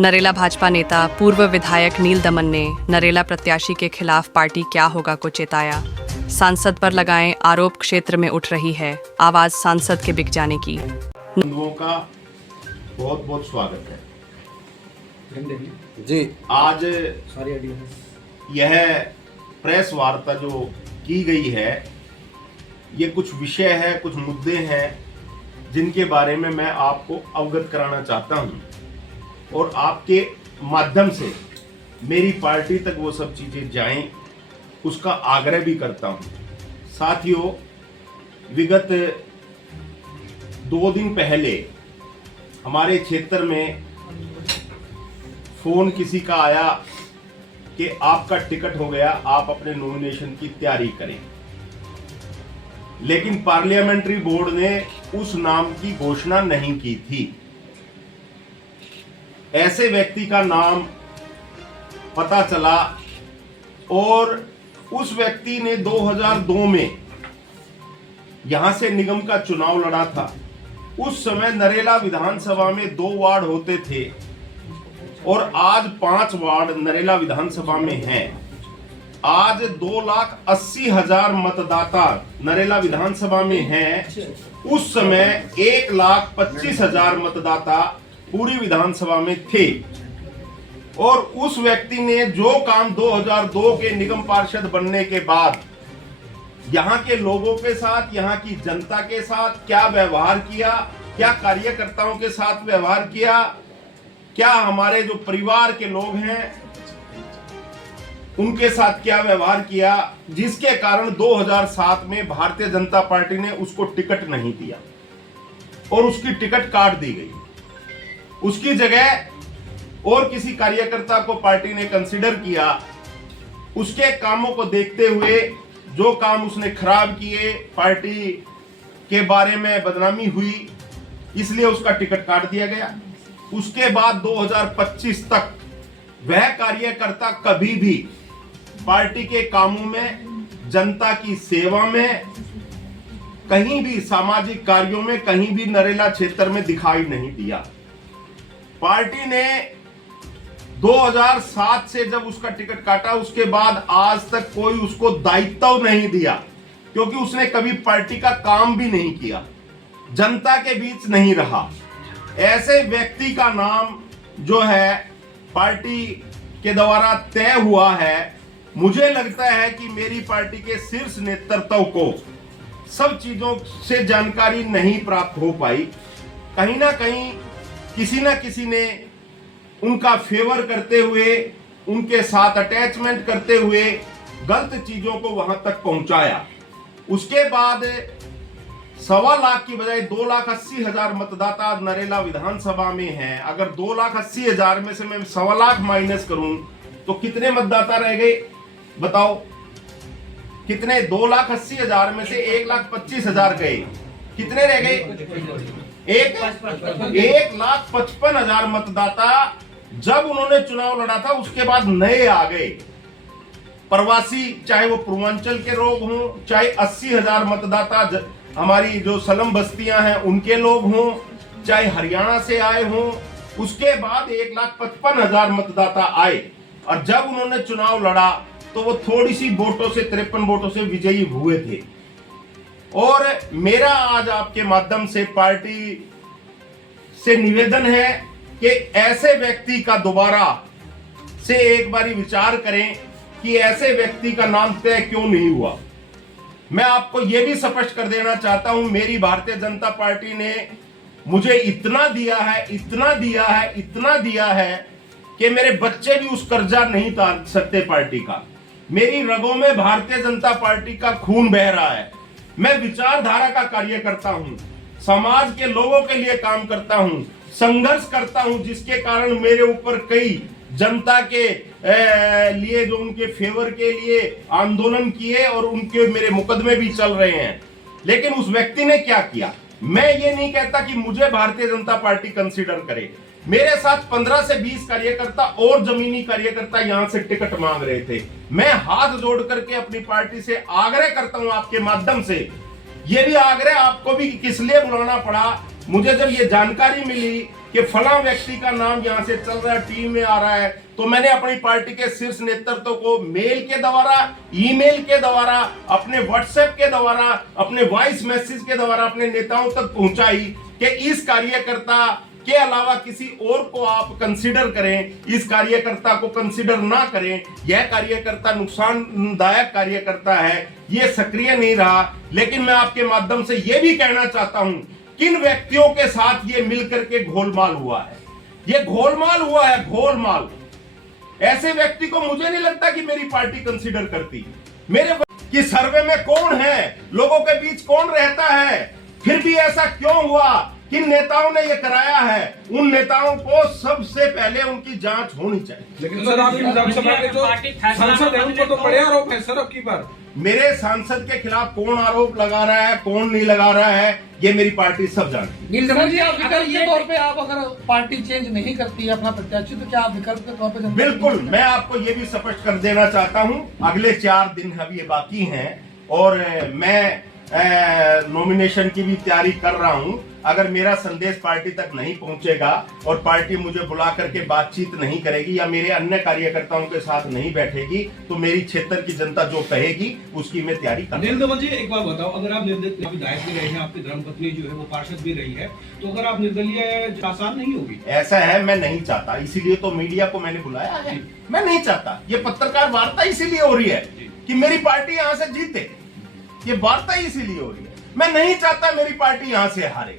नरेला भाजपा नेता पूर्व विधायक नील दमन ने नरेला प्रत्याशी के खिलाफ पार्टी क्या होगा को चेताया। सांसद पर लगाएं आरोप, क्षेत्र में उठ रही है आवाज सांसद के बिक जाने की। बंधुओं का बहुत बहुत स्वागत है जी। आज यह प्रेस वार्ता जो की गई है, ये कुछ विषय है, कुछ मुद्दे हैं जिनके बारे में मैं आपको अवगत कराना चाहता हूं और आपके माध्यम से मेरी पार्टी तक वो सब चीजें जाएं, उसका आग्रह भी करता हूं। साथियों, विगत 2 दिन पहले हमारे क्षेत्र में फोन किसी का आया कि आपका टिकट हो गया, आप अपने नॉमिनेशन की तैयारी करें। लेकिन पार्लियामेंट्री बोर्ड ने उस नाम की घोषणा नहीं की थी। ऐसे व्यक्ति का नाम पता चला और उस व्यक्ति ने 2002 में यहां से निगम का चुनाव लड़ा था। उस समय नरेला विधानसभा में 2 वार्ड होते थे और आज 5 वार्ड नरेला विधानसभा में हैं। आज 2,80,000 मतदाता नरेला विधानसभा में हैं। उस समय 1,25,000 मतदाता पूरी विधानसभा में थे और उस व्यक्ति ने जो काम 2002 के निगम पार्षद बनने के बाद यहाँ के लोगों के साथ, यहाँ की जनता के साथ क्या व्यवहार किया, क्या कार्यकर्ताओं के साथ व्यवहार किया, क्या हमारे जो परिवार के लोग हैं उनके साथ क्या व्यवहार किया, जिसके कारण 2007 में भारतीय जनता पार्टी ने उसको टिकट नहीं दिया और उसकी टिकट काट दी गई। उसकी जगह और किसी कार्यकर्ता को पार्टी ने कंसीडर किया। उसके कामों को देखते हुए, जो काम उसने खराब किए, पार्टी के बारे में बदनामी हुई, इसलिए उसका टिकट काट दिया गया। उसके बाद 2025 तक वह कार्यकर्ता कभी भी पार्टी के कामों में, जनता की सेवा में, कहीं भी सामाजिक कार्यों में, कहीं भी नरेला क्षेत्र में दिखाई नहीं दिया। पार्टी ने 2007 से जब उसका टिकट काटा, उसके बाद आज तक कोई उसको दायित्व नहीं दिया, क्योंकि उसने कभी पार्टी का काम भी नहीं किया, जनता के बीच नहीं रहा। ऐसे व्यक्ति का नाम जो है पार्टी के द्वारा तय हुआ है। मुझे लगता है कि मेरी पार्टी के शीर्ष नेतृत्व को सब चीजों से जानकारी नहीं प्राप्त हो पाई। कहीं ना कहीं किसी ना किसी ने उनका फेवर करते हुए, उनके साथ अटैचमेंट करते हुए गलत चीजों को वहां तक पहुंचाया। उसके बाद 1.25 लाख की बजाय 2,80,000 मतदाता नरेला विधानसभा में हैं। अगर 2,80,000 में से मैं 1.25 लाख माइनस करूं तो कितने मतदाता रह गए बताओ? कितने? 2,80,000 में से 1,25,000 गए, कितने रह गए? 1,55,000 मतदाता जब उन्होंने चुनाव लड़ा था, उसके बाद नए आ गए प्रवासी, चाहे वो पूर्वांचल के लोग हों, चाहे 80,000 मतदाता हमारी जो सलम बस्तियां हैं उनके लोग हों, चाहे हरियाणा से आए हों। उसके बाद 1,55,000 मतदाता आए और जब उन्होंने चुनाव लड़ा तो वो थोड़ी सी वोटों से, 53 वोटों से विजयी हुए थे। और मेरा आज आपके माध्यम से पार्टी से निवेदन है कि ऐसे व्यक्ति का दोबारा से एक बारी विचार करें कि ऐसे व्यक्ति का नाम तय क्यों नहीं हुआ। मैं आपको यह भी स्पष्ट कर देना चाहता हूं, मेरी भारतीय जनता पार्टी ने मुझे इतना दिया है, इतना दिया है, इतना दिया है कि मेरे बच्चे भी उस कर्जा नहीं उतार सकते पार्टी का। मेरी रगों में भारतीय जनता पार्टी का खून बह रहा है। मैं विचारधारा का कार्य करता हूं, समाज के लोगों के लिए काम करता हूं, संघर्ष करता हूं, जिसके कारण मेरे ऊपर कई जनता के लिए, जो उनके फेवर के लिए आंदोलन किए और उनके मेरे मुकदमे भी चल रहे हैं। लेकिन उस व्यक्ति ने क्या किया? मैं ये नहीं कहता कि मुझे भारतीय जनता पार्टी कंसीडर करे। मेरे साथ 15 से 20 कार्यकर्ता और जमीनी कार्यकर्ता यहां से टिकट मांग रहे थे। मैं हाथ जोड़ करके अपनी पार्टी से आग्रह करता हूं, आपके माध्यम से ये भी आग्रह आपको भी किस लिए बुलाना पड़ा। मुझे जब ये जानकारी मिली कि फला व्यक्ति का नाम यहां से चल रहा है, टीम में आ रहा है, तो मैंने अपनी पार्टी के शीर्ष नेतृत्व को मेल के द्वारा, ईमेल के द्वारा, अपने व्हाट्सएप के द्वारा, अपने वॉइस मैसेज के द्वारा अपने नेताओं तक पहुंचाई कि इस कार्यकर्ता के अलावा किसी और को आप कंसीडर करें, इस कार्यकर्ता को कंसीडर ना करें, यह कार्यकर्ता नुकसानदायक कार्यकर्ता है, यह सक्रिय नहीं रहा। लेकिन मैं आपके माध्यम से यह भी कहना चाहता हूं, किन व्यक्तियों के साथ ये मिलकर के घोलमाल हुआ है, ये घोलमाल हुआ है, घोलमाल। ऐसे व्यक्ति को मुझे नहीं लगता कि मेरी पार्टी कंसीडर करती। मेरे कि सर्वे में कौन है, लोगों के बीच कौन रहता है, फिर भी ऐसा क्यों हुआ, किन नेताओं ने ये कराया है, उन नेताओं को सबसे पहले उनकी जांच होनी चाहिए। लेकिन सर आपकी विधानसभा के जो सांसद हैं उनको तो बड़े आरोप है सर अब की बार। मेरे सांसद के खिलाफ कौन आरोप लगा रहा है, कौन नहीं लगा रहा है, ये मेरी पार्टी सब जानती है। सर जी, आप विकल्प के तौर पे आप अगर पार्टी चेंज नहीं करती है अपना प्रत्याशी, तो क्या आप विकल्प के तौर पे? बिल्कुल, मैं आपको ये भी स्पष्ट कर देना चाहता हूं, अगले 4 दिन अभी ये बाकी हैं और मैं नॉमिनेशन की भी तैयारी कर रहा हूं। अगर मेरा संदेश पार्टी तक नहीं पहुंचेगा और पार्टी मुझे बुला करके बातचीत नहीं करेगी या मेरे अन्य कार्यकर्ताओं के साथ नहीं बैठेगी, तो मेरी क्षेत्र की जनता जो कहेगी उसकी मैं तैयारी करूंगा। नील दमन जी, एक बात बताओ, अगर आप निर्दलीय विधायक भी रहे हैं, आपकी धर्मपत्नी जो है वो पार्षद भी रही है, तो अगर आप निर्दलीय आसान नहीं होगी? ऐसा है, मैं नहीं चाहता, इसीलिए तो मीडिया को मैंने बुलाया है। मैं नहीं चाहता, ये पत्रकार वार्ता इसीलिए हो रही है कि मेरी पार्टी यहां से जीते, ये वार्ता इसीलिए हो रही है। मैं नहीं चाहता मेरी पार्टी यहां से हारे,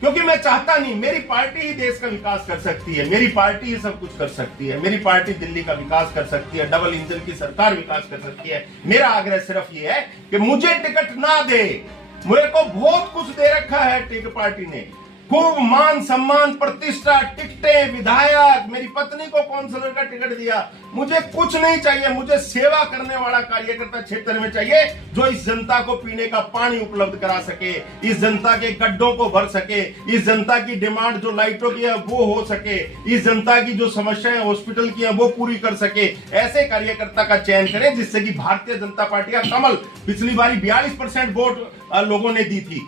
क्योंकि मैं चाहता नहीं, मेरी पार्टी ही देश का विकास कर सकती है, मेरी पार्टी ही सब कुछ कर सकती है, मेरी पार्टी दिल्ली का विकास कर सकती है, डबल इंजन की सरकार विकास कर सकती है। मेरा आग्रह सिर्फ ये है कि मुझे टिकट ना दे, मेरे को बहुत कुछ दे रखा है टिकट पार्टी ने, खूब मान सम्मान प्रतिष्ठा, टिकटें, विधायक, मेरी पत्नी को काउंसलर का टिकट दिया, मुझे कुछ नहीं चाहिए। मुझे सेवा करने वाला कार्यकर्ता क्षेत्र में चाहिए जो इस जनता को पीने का पानी उपलब्ध करा सके, इस जनता के गड्ढों को भर सके, इस जनता की डिमांड जो लाइटों की है वो हो सके, इस जनता की जो समस्याएं हॉस्पिटल की है वो पूरी कर सके। ऐसे कार्यकर्ता का चयन करें जिससे कि भारतीय जनता पार्टी का कमल, पिछली बारी 42% वोट लोगों ने दी थी,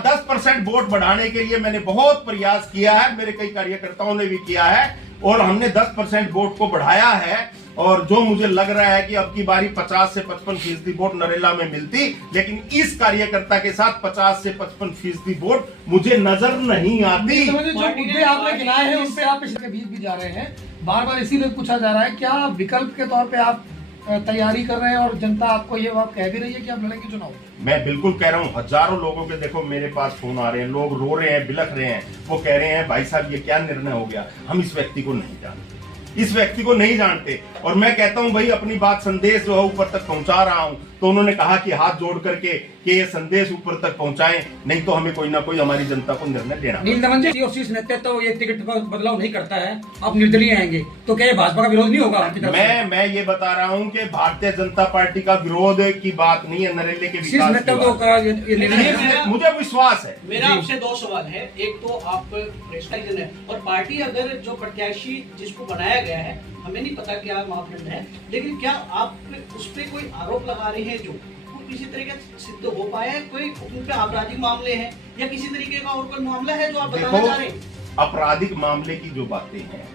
10% वोट बढ़ाने के लिए मैंने बहुत प्रयास किया है, मेरे कई कार्यकर्ताओं ने भी किया है और हमने 10% वोट को बढ़ाया है। और जो मुझे लग रहा है कि अब की बारी 50 से 55% वोट नरेला में मिलती, लेकिन इस कार्यकर्ता के साथ 50 से 55% वोट मुझे नजर नहीं आती। जो मुद्दे आपने गिनाए हैं उस पे आप पिछले बीच भी जा रहे हैं, बार बार इसीलिए पूछा जा रहा है, क्या विकल्प के तौर पे आप तैयारी कर रहे हैं और जनता आपको ये बात कह भी रही है कि आप लड़ेंगे चुनाव? मैं बिल्कुल कह रहा हूं, हजारों लोगों के देखो मेरे पास फोन आ रहे हैं, लोग रो रहे हैं, बिलख रहे हैं, वो कह रहे हैं भाई साहब ये क्या निर्णय हो गया, हम इस व्यक्ति को नहीं जानते, इस व्यक्ति को नहीं जानते। और मैं कहता हूं भाई अपनी बात संदेश जो है ऊपर तक पहुंचा रहा हूं, तो उन्होंने कहा कि हाथ जोड़ करके कि ये संदेश ऊपर तक पहुंचाएं, नहीं तो हमें कोई ना कोई हमारी जनता को निर्णय देना। नील दमन जी, और शीर्ष नेतृत्व तो ये टिकट का बदलाव नहीं करता है, आप निर्दलीय आएंगे तो क्या ये भाजपा का विरोध नहीं होगा आपकी तरफ से? मैं ये बता रहा हूं कि भारतीय जनता पार्टी का विरोध की बात नहीं है, नरेले के शीर्ष नेतृत्व का ये निर्णय। मुझे विश्वास है। मेरा आपसे 2 सवाल है, एक तो आप प्रेस्टाइजन है और पार्टी अगर जो प्रत्याशी जिसको बनाया गया है, हमें नहीं पता क्या मापदंड है, लेकिन क्या आप उस पर कोई आरोप लगा रहे हैं जो किसी तरीके से सिद्ध हो पाया है, कोई उन पे आपराधिक मामले हैं या किसी तरीके का और कोई मामला है जो आप बताना चाह रहे हैं? आपराधिक मामले की जो बातें हैं,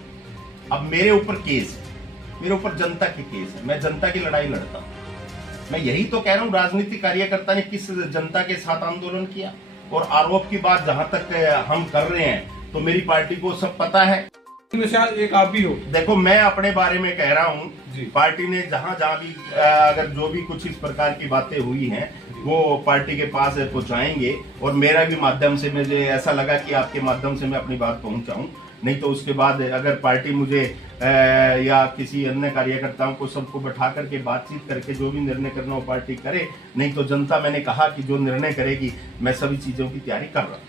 अब मेरे ऊपर केस है, मेरे ऊपर जनता के केस है, मैं जनता की लड़ाई लड़ता हूं। मैं यही तो कह रहा हूं, राजनीतिक कार्यकर्ता ने किस जनता के साथ आंदोलन किया। और आरोप की बात जहां तक हम कर रहे हैं, तो मेरी पार्टी को सब पता है। एक आप भी हो, देखो मैं अपने बारे में कह रहा हूँ, पार्टी ने जहां जहां भी अगर जो भी कुछ इस प्रकार की बातें हुई हैं वो पार्टी के पास पहुंचाएंगे। और मेरा भी माध्यम से मुझे ऐसा लगा कि आपके माध्यम से मैं अपनी बात पहुंचाऊं, नहीं तो उसके बाद अगर पार्टी मुझे या किसी अन्य कार्यकर्ताओं को सबको बैठा करके बातचीत करके जो भी निर्णय करना वो पार्टी करे, नहीं तो जनता, मैंने कहा कि जो निर्णय करेगी, मैं सभी चीजों की तैयारी कर रहा हूँ।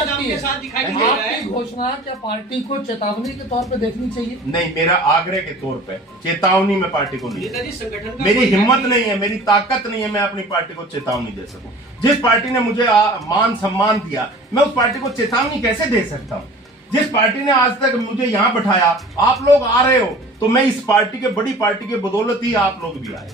आपकी घोषणा क्या पार्टी को चेतावनी के तौर पे देखनी चाहिए? नहीं, मेरा आग्रह के तौर पे चेतावनी में पार्टी को नहीं, संगठन मेरी हिम्मत नहीं है, मेरी ताकत नहीं है, मैं अपनी पार्टी को चेतावनी दे सकूं। जिस पार्टी ने मुझे मान सम्मान दिया, मैं उस पार्टी को चेतावनी कैसे दे सकता हूं? जिस पार्टी ने आज तक मुझे यहां बैठाया, आप लोग आ रहे हो तो मैं इस पार्टी के, बड़ी पार्टी के बदौलत ही आप लोग भी आए।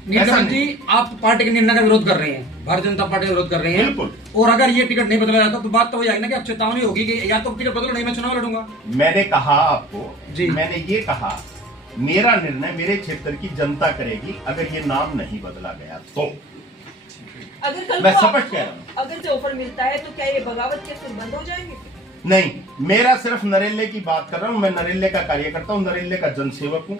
नीलकमल जी, आप पार्टी के निर्णय का विरोध कर रहे हैं, भारतीय जनता पार्टी का विरोध कर रहे हैं। बिल्कुल। और अगर ये टिकट नहीं बदला जाता तो बात तो वही आएगी ना कि अब चेतावनी होगी कि या तो टिकट बदलो, नहीं मैं चुनाव लड़ूंगा। मैंने कहा आपको जी। मैंने ये कहा मेरा निर्णय मेरे क्षेत्र की जनता करेगी अगर ये नाम नहीं बदला गया तो। अगर कल मैं को स्पष्ट कह रहा हूँ। अगर जो ऑफर मिलता है तो क्या ये बगावत के फिर बंद हो जाएंगे? नहीं, मेरा सिर्फ नरेले की बात कर रहा हूं। मैं नरेले का कार्यकर्ता हूं, नरेले का जनसेवक हूं।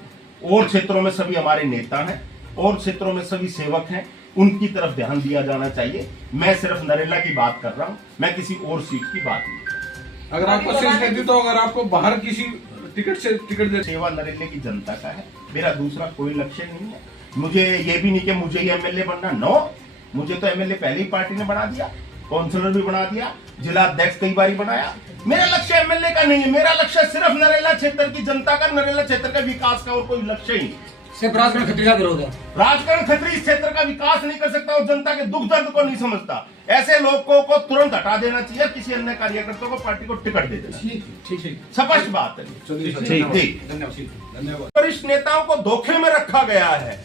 और क्षेत्रों में सभी हमारे नेता हैं और क्षेत्रों में सभी सेवक हैं, उनकी तरफ ध्यान दिया जाना चाहिए। मैं सिर्फ नरेला की बात कर रहा हूं, मैं किसी और सीट की बात नहीं कर रहा। अगर आपको शीर्ष देती तो अगर आपको बाहर किसी टिकट से टिकट दे। सेवा नरेले की जनता का है, मेरा दूसरा कोई लक्ष्य नहीं है। मुझे ये भी नहीं कि मुझे ही एमएलए बनना, नो। मुझे तो एमएलए पहले ही पार्टी ने बना दिया, काउंसलर भी बना दिया, जिला अध्यक्ष कई बार बनाया। मेरा लक्ष्य एमएलए का नहीं है, मेरा लक्ष्य सिर्फ नरेला क्षेत्र की जनता का, नरेला क्षेत्र का विकास का, और कोई लक्ष्य ही। सिर्फ राजकरण खत्री का विरोध है। राजकरण खत्री इस क्षेत्र का विकास नहीं कर सकता और जनता के दुख दर्द को नहीं समझता। ऐसे लोगों को तुरंत हटा देना चाहिए, किसी अन्य कार्यकर्ता को पार्टी को टिकट दे देना। ठीक। स्पष्ट बात है। ठीक। धन्यवाद। वरिष्ठ नेताओं को धोखे में रखा गया है।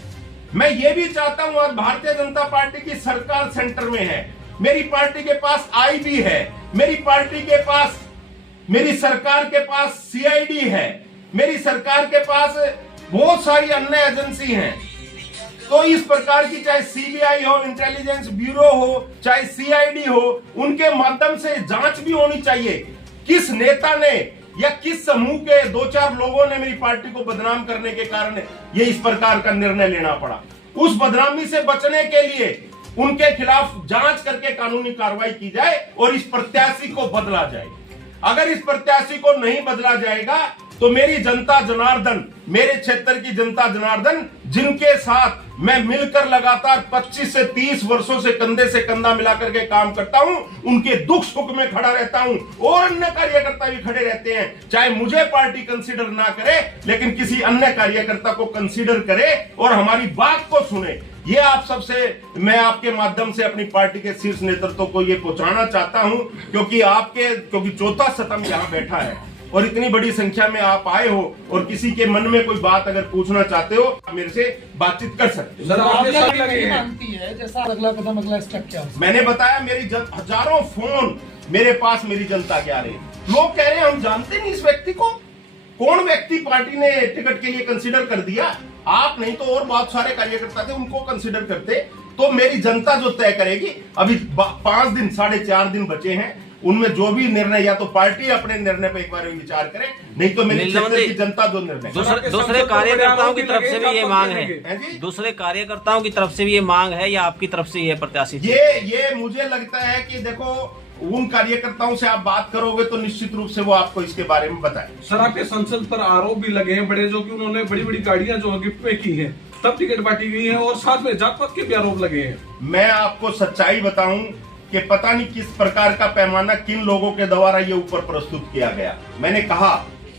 मैं ये भी चाहता हूं, आज भारतीय जनता पार्टी की सरकार सेंटर में है, मेरी पार्टी के पास आईबी है, मेरी पार्टी के पास, मेरी सरकार के पास सीआईडी है, मेरी सरकार के पास बहुत सारी अन्य एजेंसी हैं। तो इस प्रकार की, चाहे सीबीआई हो, इंटेलिजेंस ब्यूरो हो, चाहे सीआईडी हो, उनके माध्यम से जांच भी होनी चाहिए। किस नेता ने या किस समूह के 2-4 लोगों ने मेरी पार्टी को बदनाम करने के कारण ये इस प्रकार का निर्णय लेना पड़ा। उस बदनामी से बचने के लिए उनके खिलाफ जांच करके कानूनी कार्रवाई की जाए और इस प्रत्याशी को बदला जाए। अगर इस प्रत्याशी को नहीं बदला जाएगा तो मेरी जनता जनार्दन, मेरे क्षेत्र की जनता जनार्दन, जिनके साथ मैं मिलकर लगातार 25 से 30 वर्षों से कंधे से कंधा मिलाकर के काम करता हूं, उनके दुख सुख में खड़ा रहता हूं और अन्य कार्यकर्ता भी खड़े रहते हैं। चाहे मुझे पार्टी कंसीडर ना करे, लेकिन किसी अन्य कार्यकर्ता को कंसीडर करे और हमारी बात को सुने। ये आप सबसे, मैं आपके माध्यम से अपनी पार्टी के शीर्ष नेतृत्व को ये पहुंचाना चाहता हूं, क्योंकि चौथा सतम यहां बैठा है और इतनी बड़ी संख्या में आप आए हो और किसी के मन में कोई बात अगर पूछना चाहते हो, आप मेरे से बातचीत कर सकते हो। सर, आपने आपने सभी लगे हैं। मानती है जैसा अगला कदम, अगला स्टेप क्या हो? मैंने बताया, मेरी हजारों फोन मेरे पास मेरी जनता के आ रहे हैं। लोग कह रहे हैं हम जानते नहीं इस व्यक्ति को, कौन व्यक्ति पार्टी ने टिकट के लिए कंसीडर कर दिया। आप नहीं तो और बहुत सारे कार्यकर्ता थे, उनको कंसीडर करते। तो मेरी जनता जो तय करेगी। अभी 5 दिन, 4.5 दिन बचे हैं, उनमें जो भी निर्णय, या तो पार्टी अपने निर्णय पर एक बार विचार करे, नहीं तो मेरी क्षेत्र की जनता जो निर्णय। दूसरे कार्यकर्ताओं की तरफ से भी ये मांग है है, जी? दूसरे कार्यकर्ताओं की तरफ से भी ये मांग है या आपकी तरफ से ये प्रत्याशी? ये मुझे लगता है कि देखो, उन कार्यकर्ताओं से आप बात करोगे तो निश्चित रूप से वो आपको इसके बारे में बताएं। सर, आपके संसद पर आरोप भी लगे हैं बड़े, जो कि उन्होंने बड़ी बड़ी गाड़ियां जो गिफ्ट में की हैं, तब टिकट बांटी गई है, और साथ में जात पात के भी आरोप लगे हैं। मैं आपको सच्चाई बताऊं कि पता नहीं किस प्रकार का पैमाना किन लोगों के द्वारा ये ऊपर प्रस्तुत किया गया। मैंने कहा,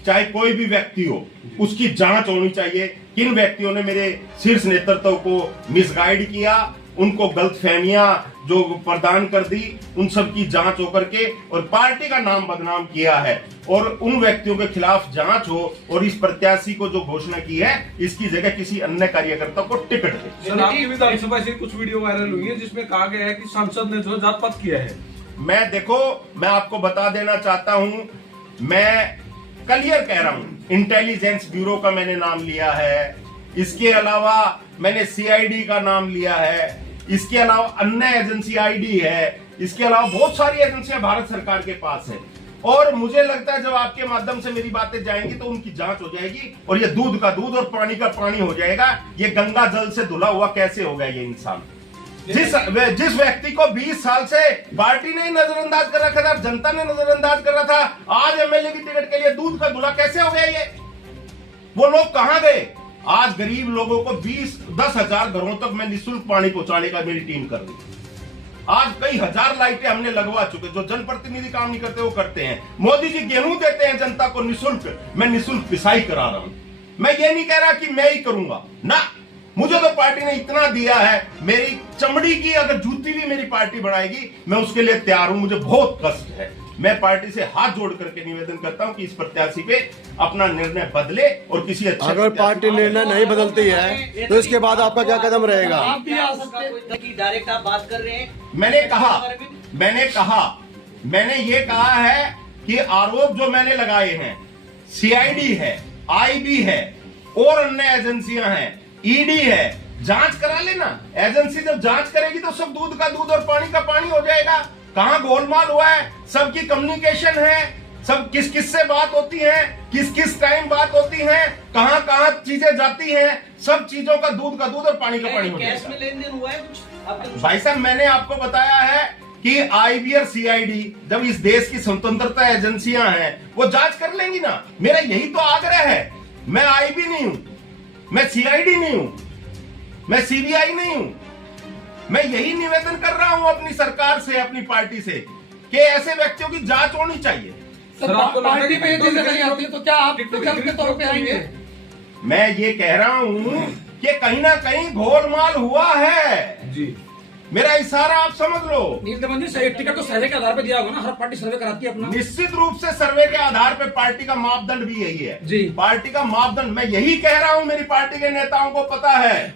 चाहे कोई भी व्यक्ति हो, उसकी जांच होनी चाहिए। किन व्यक्तियों ने मेरे शीर्ष नेतृत्व को मिसगाइड किया, उनको गलतफहमियां जो प्रदान कर दी, उन सब की जांच होकर के, और पार्टी का नाम बदनाम किया है, और उन व्यक्तियों के खिलाफ जांच हो और इस प्रत्याशी को जो घोषणा की है, इसकी जगह किसी अन्य कार्यकर्ता को टिकट दे। सर, आपकी विधानसभा से कुछ वीडियो वायरल हुई है जिसमें कहा गया है कि सांसद ने जो जात पात किया है। मैं आपको बता देना चाहता हूं, मैं क्लियर कह रहा हूं, इंटेलिजेंस ब्यूरो का मैंने नाम लिया है, इसके अलावा मैंने सीआईडी का नाम लिया है, इसके अलावा अन्य एजेंसी आईडी है, इसके अलावा बहुत सारी एजेंसियां भारत सरकार के पास है। और मुझे लगता है जब आपके माध्यम से मेरी बातें जाएंगी तो उनकी जांच हो जाएगी और ये दूध का दूध और पानी का पानी हो जाएगा। ये गंगा जल से धुला हुआ कैसे हो गया ये इंसान? जिस व्यक्ति को 20 साल से पार्टी ने नजरअंदाज कर रखा था, जनता ने नजरअंदाज कर रहा था, आज एमएलए की टिकट के लिए दूध का धुला कैसे हो गया ये? वो लोग कहां गए? आज गरीब लोगों को 10,000 घरों तक मैं निःशुल्क पानी पहुंचाने का मेरी टीम कर रही है। आज कई हजार लाइटें हमने लगवा चुके, जो जनप्रतिनिधि काम नहीं करते वो करते हैं। मोदी जी गेहूं देते हैं जनता को निःशुल्क, मैं निःशुल्क पिसाई करा रहा हूं। मैं ये नहीं कह रहा कि मैं ही करूंगा ना, मुझे तो पार्टी ने इतना दिया है, मेरी चमड़ी की अगर जूती भी मेरी पार्टी बनाएगी मैं उसके लिए तैयार हूं। मुझे बहुत कष्ट है मैं पार्टी से हाथ जोड़ करके निवेदन करता हूं कि इस प्रत्याशी पे अपना निर्णय बदले और किसी अच्छे अगर पार्टी निर्णय नहीं बदलती है तो इसके बाद आपका क्या कदम रहेगा? आप भी आ सकते हैं कि डायरेक्ट आप बात कर रहे हैं। मैंने ये कहा है कि आरोप जो मैंने लगाए हैं, सीआईडी है, आईबी है और अन्य एजेंसियां हैं, ईडी है, जांच करा लेना। एजेंसी जब जांच करेगी तो सब दूध का दूध और पानी का पानी हो जाएगा। कहां गोलमाल हुआ है, सबकी कम्युनिकेशन है, सब किस किस से बात होती है, किस किस टाइम बात होती है, कहां कहां चीजें जाती हैं, सब चीजों का दूध और पानी का पानी हो कैश जाएगा। में लेन देन हुआ है कुछ? भाई साहब, मैंने आपको बताया है कि आईबी और सीआईडी जब इस देश की स्वतंत्रता एजेंसियां हैं वो जांच कर लेंगी ना। मेरा यही तो आग्रह है। मैं आईबी नहीं हूं, मैं सीआईडी नहीं हूं, मैं सीबीआई नहीं हूं। मैं यही निवेदन कर रहा हूं अपनी सरकार से, अपनी पार्टी से कि ऐसे व्यक्तियों की जांच होनी चाहिए। सर, पार्टी में ये चीजें नहीं आती तो क्या आप विकल्प के तौर पे आएंगे? मैं ये कह रहा हूं कि कहीं ना कहीं गोलमाल हुआ है जी। मेरा इशारा आप समझ लो। नील दमन जी, सही टिकट तो सर्वे के आधार पर दिया होगा ना, हर पार्टी सर्वे कराती है अपना। निश्चित रूप से सर्वे के आधार पे पार्टी का मापदंड भी यही है जी। पार्टी का मापदंड मैं यही कह रहा हूं, मेरी पार्टी के नेताओं को पता है